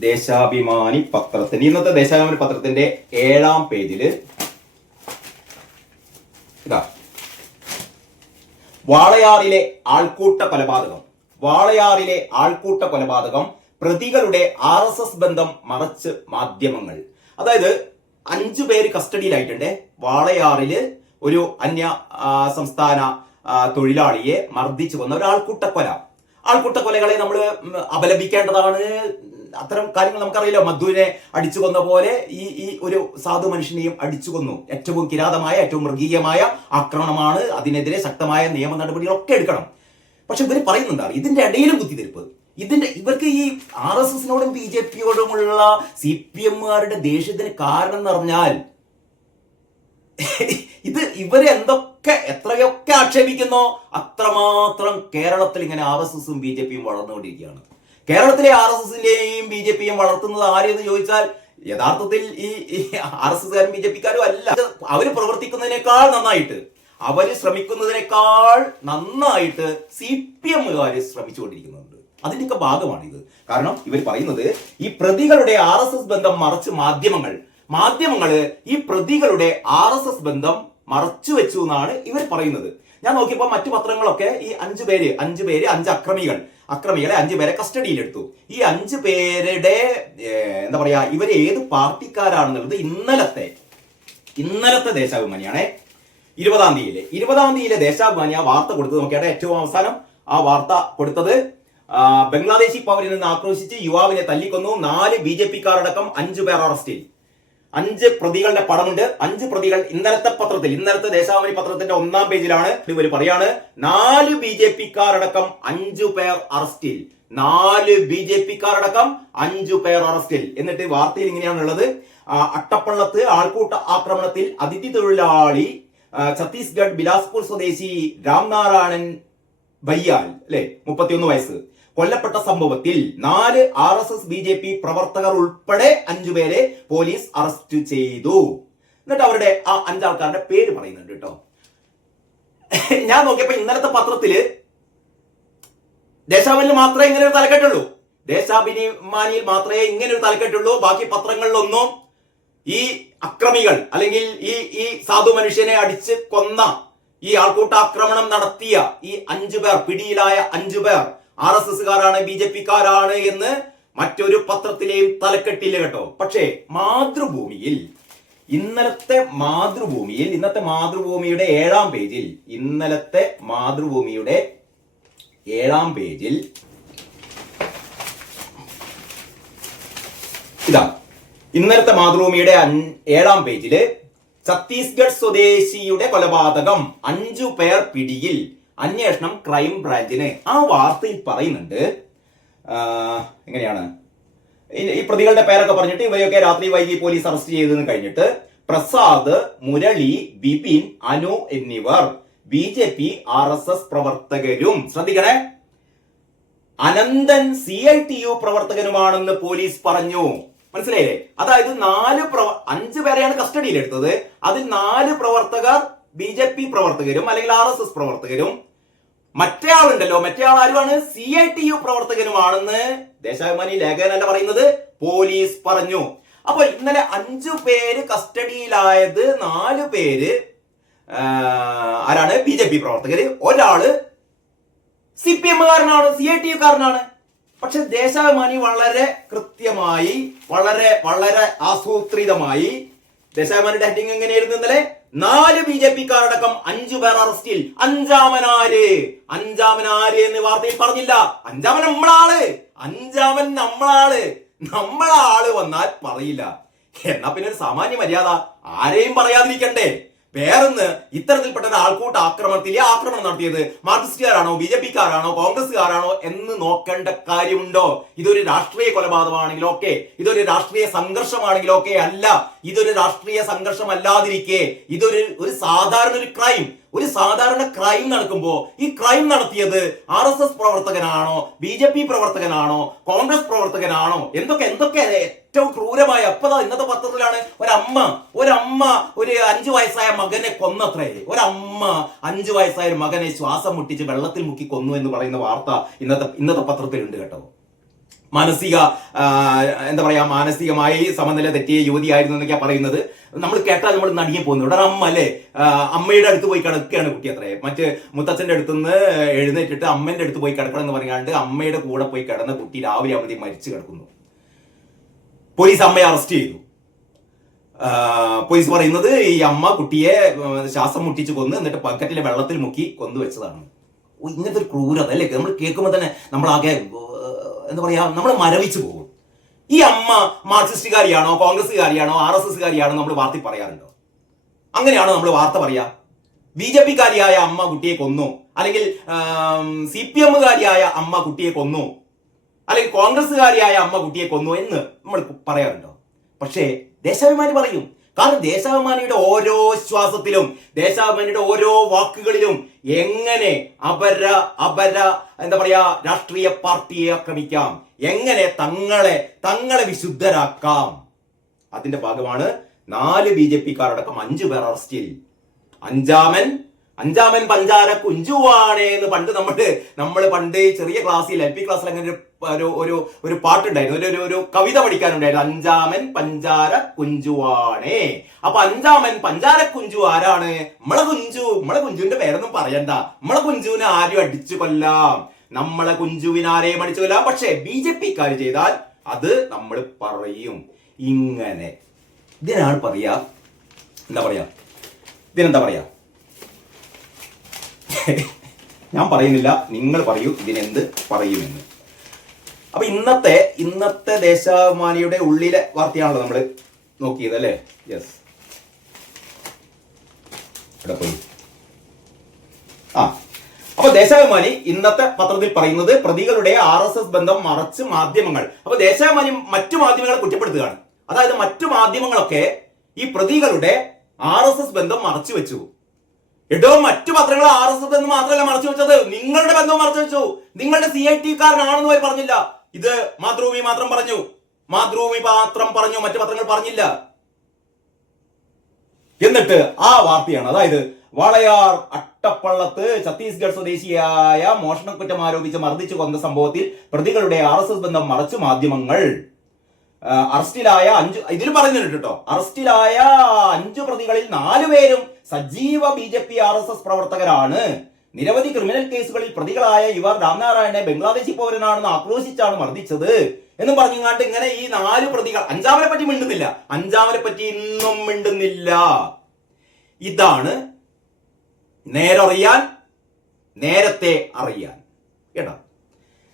ദേശാഭിമാനി പത്രത്തിന്റെ ഇന്നത്തെ ദേശാഭിമാനി പത്രത്തിന്റെ 7-ാം പേജില് ഇതാ, വാളയാറിലെ ആൾക്കൂട്ട കൊലപാതകം പ്രതികളുടെ RSS ബന്ധം മറച്ച് മാധ്യമങ്ങൾ. അതായത് 5 പേര് കസ്റ്റഡിയിലായിട്ടുണ്ട്. വാളയാറില് ഒരു അന്യ സംസ്ഥാന തൊഴിലാളിയെ മർദ്ദിച്ചു കൊന്ന ഒരു ആൾക്കൂട്ടക്കൊലകളെ നമ്മൾ അപലപിക്കേണ്ടതാണ്. അത്തരം കാര്യങ്ങൾ നമുക്കറിയില്ല. മധുവിനെ അടിച്ചു കൊന്ന പോലെ ഈ ഒരു സാധു മനുഷ്യനെയും അടിച്ചു കൊന്നു. ഏറ്റവും കിരാതമായ, ഏറ്റവും മൃഗീയമായ ആക്രമണമാണ്. അതിനെതിരെ ശക്തമായ നിയമ നടപടികളൊക്കെ എടുക്കണം. പക്ഷെ ഇവർ പറയുന്നുണ്ടാണ് ഇതിന്റെ ഇടയിലും കുത്തിത്തിരിപ്പ്. ഇവർക്ക് ഈ RSSനോടും BJPയോടുമുള്ള CPMകാരുടെ ദേഷ്യത്തിന് കാരണം എന്ന് പറഞ്ഞാൽ ഇവരെ എത്രയൊക്കെ ആക്ഷേപിക്കുന്നോ അത്രമാത്രം കേരളത്തിൽ ഇങ്ങനെ RSSും BJPയും വളർന്നുകൊണ്ടിരിക്കുകയാണ്. കേരളത്തിലെ RSSന്റെയും BJPയും വളർത്തുന്നത് ആരെന്ന് ചോദിച്ചാൽ യഥാർത്ഥത്തിൽ ഈ RSSകാരും BJPക്കാരും അല്ല. അവര് പ്രവർത്തിക്കുന്നതിനേക്കാൾ നന്നായിട്ട്, അവര് ശ്രമിക്കുന്നതിനേക്കാൾ നന്നായിട്ട് CPMകാര് ശ്രമിച്ചുകൊണ്ടിരിക്കുന്നുണ്ട്. അതിന്റെയൊക്കെ ഭാഗമാണിത്. കാരണം ഇവർ പറയുന്നത് ഈ പ്രതികളുടെ RSS ബന്ധം മറച്ച് മാധ്യമങ്ങള് ഈ പ്രതികളുടെ RSS ബന്ധം മറച്ചു വെച്ചു എന്നാണ് ഇവർ പറയുന്നത്. ഞാൻ നോക്കിയപ്പോൾ മറ്റു പത്രങ്ങളൊക്കെ ഈ 5 പേരെ 5 അക്രമികളെ 5 പേരെ കസ്റ്റഡിയിലെടുത്തു. ഈ 5 പേരുടെ എന്താ പറയാ, ഇവർ ഏത് പാർട്ടിക്കാരാണെന്നുള്ളത് ഇന്നലത്തെ ദേശാഭിമാനിയാണേ. 20-ാം തീയതിയിലെ ദേശാഭിമാനി ആ വാർത്ത കൊടുത്തത് നോക്കിയാട്ടെ. ഏറ്റവും അവസാനം ആ വാർത്ത കൊടുത്തത് ബംഗ്ലാദേശി പൗരനിൽ നിന്ന് ആക്രോശിച്ച് യുവാവിനെ തല്ലിക്കൊന്നു, 4 BJPക്കാരടക്കം 5 പേർ അറസ്റ്റിൽ. 5 പ്രതികളുടെ പടമുണ്ട്. 5 പ്രതികൾ ഇന്നലത്തെ ദേശാഭിമാനി പത്രത്തിന്റെ 1-ാം പേജിലാണ്. ഇവർ പറയാണ് 4 BJPക്കാരടക്കം 5 പേർ അറസ്റ്റിൽ. 4 BJPക്കാരടക്കം 5 പേർ അറസ്റ്റിൽ. എന്നിട്ട് വാർത്തയിൽ ഇങ്ങനെയാണുള്ളത്. അട്ടപ്പള്ളത്ത് ആൾക്കൂട്ട ആക്രമണത്തിൽ അതിഥി തൊഴിലാളി ഛത്തീസ്ഗഡ് ബിലാസ്പൂർ സ്വദേശി രാംനാരായണൻ ബയ്യാൽ 31 വയസ്സ് കൊല്ലപ്പെട്ട സംഭവത്തിൽ 4 RSS BJP പ്രവർത്തകർ ഉൾപ്പെടെ 5 പേരെ പോലീസ് അറസ്റ്റ് ചെയ്തു. എന്നിട്ട് അവരുടെ ആ 5 ആൾക്കാരുടെ പേര് പറയുന്നുണ്ട് കേട്ടോ. ഞാൻ നോക്കിയപ്പോ ഇന്നലത്തെ പത്രത്തില് ദേശാഭിമാനിയിൽ മാത്രമേ ഇങ്ങനെ ഒരു തലക്കെട്ടുള്ളൂ. ബാക്കി പത്രങ്ങളിലൊന്നും ഈ അക്രമികൾ അല്ലെങ്കിൽ ഈ സാധു മനുഷ്യനെ അടിച്ച് കൊന്ന, ഈ ആൾക്കൂട്ടാക്രമണം നടത്തിയ ഈ 5 പേർ, പിടിയിലായ 5 പേർ RSSകാരാണ്, BJPക്കാരാണ് എന്ന് മറ്റൊരു പത്രത്തിലെയും തലക്കെട്ടില്ല കേട്ടോ. പക്ഷേ മാതൃഭൂമിയിൽ ഇന്നത്തെ മാതൃഭൂമിയുടെ 7-ാം പേജിൽ ഇന്നലത്തെ മാതൃഭൂമിയുടെ 7-ാം പേജില് ഛത്തീസ്ഗഡ് സ്വദേശിയുടെ കൊലപാതകം, 5 പേർ പിടിയിൽ, അന്വേഷണം ക്രൈം ബ്രാഞ്ചിന്. ആ വാർത്തയിൽ പറയുന്നുണ്ട് എങ്ങനെയാണ്, ഈ പ്രതികളുടെ പേരൊക്കെ പറഞ്ഞിട്ട് ഇവരെയൊക്കെ രാത്രി വൈകി പോലീസ് അറസ്റ്റ് ചെയ്തതിന് കഴിഞ്ഞിട്ട് പ്രസാദ്, മുരളി, ബിപിൻ, അനു എന്നിവർ BJP RSS പ്രവർത്തകരും, ശ്രദ്ധിക്കണേ, അനന്തൻ CITU പ്രവർത്തകനുമാണെന്ന് പോലീസ് പറഞ്ഞു. മനസ്സിലായില്ലേ? അതായത് 5 പേരെയാണ് കസ്റ്റഡിയിലെടുത്തത്. അതിൽ 4 പ്രവർത്തകർ BJP പ്രവർത്തകരും അല്ലെങ്കിൽ RSS പ്രവർത്തകരും, മറ്റേ ആൾ ആരുമാണ്, CITU പ്രവർത്തകനുമാണെന്ന് ദേശാഭിമാനി ലേഖനല്ല പറയുന്നത്, പോലീസ് പറഞ്ഞു. അപ്പൊ ഇന്നലെ 5 പേര് കസ്റ്റഡിയിലായത്, 4 പേര് ആരാണ്, BJP പ്രവർത്തകര്, ഒരാള് CPMകാരനാണ്, CITU കാരനാണ്. പക്ഷെ ദേശാഭിമാനി വളരെ കൃത്യമായി, വളരെ ആസൂത്രിതമായി, ദേശാഭിമാനിയുടെ ഹെഡിങ് എങ്ങനെയായിരുന്നു ഇന്നലെ, 4 BJPക്കാരടക്കം 5 പേർ അറസ്റ്റിൽ. അഞ്ചാമനാര് എന്ന് വാർത്തയിൽ പറഞ്ഞില്ല. അഞ്ചാമൻ നമ്മളാള് വന്നാൽ പറയില്ല. എന്നാ പിന്നെ ഒരു സാമാന്യ മര്യാദ ആരെയും പറയാതിരിക്കണ്ടേ? വേറൊന്ന്, ഇത്തരത്തിൽപ്പെട്ട ഒരു ആൾക്കൂട്ട ആക്രമണം നടത്തിയത് മാർക്സിസ്റ്റുകാരാണോ, BJPക്കാരാണോ, കോൺഗ്രസ്സുകാരാണോ എന്ന് നോക്കേണ്ട കാര്യമുണ്ടോ? ഇതൊരു രാഷ്ട്രീയ കൊലപാതകമാണെങ്കിലോ ഒക്കെ, ഇതൊരു രാഷ്ട്രീയ സംഘർഷമാണെങ്കിലോ ഒക്കെ അല്ല. ഇതൊരു രാഷ്ട്രീയ സംഘർഷം അല്ലാതിരിക്കെ ഇതൊരു സാധാരണ ക്രൈം നടക്കുമ്പോ ഈ ക്രൈം നടത്തിയത് RSS പ്രവർത്തകനാണോ, BJP പ്രവർത്തകനാണോ, കോൺഗ്രസ് പ്രവർത്തകനാണോ, എന്തൊക്കെ ഏറ്റവും ക്രൂരമായ. അപ്പതാ ഇന്നത്തെ പത്രത്തിലാണ് ഒരമ്മ ഒരു 5 വയസ്സായ മകനെ കൊന്നത്രേ. ഒരമ്മ 5 വയസ്സായ ഒരു മകനെ ശ്വാസം മുട്ടിച്ച് വെള്ളത്തിൽ മുക്കി കൊന്നു എന്ന് പറയുന്ന വാർത്ത ഇന്നത്തെ പത്രത്തിലുണ്ട് കേട്ടോ. മാനസിക എന്താ പറയാ, മാനസികമായി സമനില തെറ്റിയ യുവതിയായിരുന്നു എന്നൊക്കെയാ പറയുന്നത്. നമ്മൾ കേട്ടാൽ നമ്മൾ നടുങ്ങി പോകുന്നു. ഇവിടെ അമ്മ അല്ലേ, അമ്മയുടെ അടുത്ത് പോയി കിടക്കുകയാണ് കുട്ടി. അത്രേ മറ്റ് മുത്തച്ഛന്റെ അടുത്തുനിന്ന് എഴുന്നേറ്റിട്ട് അമ്മന്റെ അടുത്ത് പോയി കിടക്കണം എന്ന് പറയാണ്ട് അമ്മയുടെ കൂടെ പോയി കിടന്ന കുട്ടി രാവിലെ ആവുമ്പോഴത്തേക്ക് മരിച്ചു കിടക്കുന്നു. പോലീസ് അമ്മയെ അറസ്റ്റ് ചെയ്തു. പോലീസ് പറയുന്നത് ഈ അമ്മ കുട്ടിയെ ശ്വാസം മുട്ടിച്ച് കൊന്ന് എന്നിട്ട് ബക്കറ്റിലെ വെള്ളത്തിൽ മുക്കി കൊന്നുവെച്ചതാണ്. ഇങ്ങനത്തെ ഒരു ക്രൂരത അല്ലേ നമ്മൾ കേൾക്കുമ്പോൾ തന്നെ നമ്മളാകെ എന്താ പറയാ, നമ്മൾ മരവിച്ചു പോകും. ഈ അമ്മ മാർക്സിസ്റ്റുകാരിയാണോ, കോൺഗ്രസ്സുകാരിയാണോ, RSSകാരിയാണോ നമ്മൾ വാർത്ത പറയാറുണ്ടോ? അങ്ങനെയാണോ നമ്മൾ വാർത്ത പറയാ? BJP കാരിയായ അമ്മ കുട്ടിയെ കൊന്നു, അല്ലെങ്കിൽ CPM കാരിയായ അമ്മ കുട്ടിയെ കൊന്നു, അല്ലെങ്കിൽ കോൺഗ്രസ്സുകാരിയായ അമ്മ കുട്ടിയെ കൊന്നു എന്ന് നമ്മൾ പറയാറുണ്ടോ? പക്ഷേ ദേശാഭിമാനി പറയും. കാരണം ദേശാഭിമാനിയുടെ ഓരോ ശ്വാസത്തിലും, ദേശാഭിമാനിയുടെ ഓരോ വാക്കുകളിലും എങ്ങനെ അപര എന്താ പറയാ രാഷ്ട്രീയ പാർട്ടിയെ ആക്രമിക്കാം, എങ്ങനെ തങ്ങളെ വിശുദ്ധരാക്കാം, അതിന്റെ ഭാഗമാണ് 4 BJP-കാരടക്കം 5 പേർ അറസ്റ്റിൽ. അഞ്ചാമൻ പഞ്ചാര കുഞ്ചുവാണേ എന്ന് നമ്മൾ പണ്ട് ചെറിയ ക്ലാസ്സിൽ LP ക്ലാസ്സിൽ അങ്ങനെ ഒരു പാട്ടുണ്ടായിരുന്നു, ഒരു കവിത പഠിക്കാനുണ്ടായിരുന്നു. അഞ്ചാമൻ പഞ്ചാര കുഞ്ചുവാണേ. അപ്പൊ അഞ്ചാമൻ പഞ്ചാര കുഞ്ചു ആരാണ്? നമ്മളെ കുഞ്ചുവിന്റെ പേരൊന്നും പറയണ്ട. നമ്മളെ കുഞ്ചുവിനെ ആരും അടിച്ചു കൊല്ലാം, നമ്മളെ കുഞ്ചുവിനെ ആരെയും അടിച്ചു കൊല്ലാം. പക്ഷെ BJP-കാർ ചെയ്താൽ അത് നമ്മൾ പറയും. ഇങ്ങനെ ഇതിനാണ് പറയാ, ഇതിനെന്താ പറയാ, ഞാൻ പറയുന്നില്ല, നിങ്ങൾ പറയൂ ഇതിനെന്ത് പറയുമെന്ന്. അപ്പൊ ഇന്നത്തെ ദേശാഭിമാനിയുടെ ഉള്ളിലെ വാർത്തയാണല്ലോ നമ്മൾ നോക്കിയത് അല്ലേ? യെസ്, ഇവിടെ പോയി. അപ്പൊ ദേശാഭിമാനി ഇന്നത്തെ പത്രത്തിൽ പറയുന്നത് പ്രതികളുടെ RSS ബന്ധം മറച്ച് മാധ്യമങ്ങൾ. അപ്പൊ ദേശാഭിമാനി മറ്റു മാധ്യമങ്ങളെ കുറ്റപ്പെടുത്തുകയാണ്. അതായത് മറ്റു മാധ്യമങ്ങളൊക്കെ ഈ പ്രതികളുടെ RSS ബന്ധം മറച്ചു വെച്ചു. എടോ, മറ്റു പത്രങ്ങൾ RSS ബന്ധം മാത്രമല്ല മറച്ചു വെച്ചത്, നിങ്ങളുടെ ബന്ധവും മറച്ചു വെച്ചു. നിങ്ങളുടെ CIT-കാരനാണെന്ന് അവർ പറഞ്ഞില്ല. ഇത് മാതൃഭൂമി മാത്രം പറഞ്ഞു, മറ്റു പത്രങ്ങൾ പറഞ്ഞില്ല. എന്നിട്ട് ആ വാർത്തയാണ്, അതായത് വാളയാർ അട്ടപ്പള്ളത്ത് ഛത്തീസ്ഗഡ് സ്വദേശിയായ മോഷണക്കുറ്റം ആരോപിച്ച് മർദ്ദിച്ചു കൊന്ന സംഭവത്തിൽ പ്രതികളുടെ RSS ബന്ധം മറച്ചു മാധ്യമങ്ങൾ. അറസ്റ്റിലായ 5, ഇതിൽ പറയുന്നുണ്ട് കേട്ടോ, അറസ്റ്റിലായ 5 പ്രതികളിൽ 4 പേരും സജീവ BJP RSS പ്രവർത്തകരാണ്. നിരവധി ക്രിമിനൽ കേസുകളിൽ പ്രതികളായ ഇവർ രാംനാരായണനെ ബംഗ്ലാദേശി പൗരനാണെന്ന് ആക്രോശിച്ചാണ് മർദ്ദിച്ചത് എന്നും പറഞ്ഞുകൊണ്ട് ഇങ്ങനെ ഈ 4 പ്രതികൾ. 5-ാമനെ പറ്റി മിണ്ടുന്നില്ല, 5-ാമനെ പറ്റി ഇന്നും മിണ്ടുന്നില്ല. ഇതാണ് നേരറിയാൻ നേരത്തെ അറിയാൻ.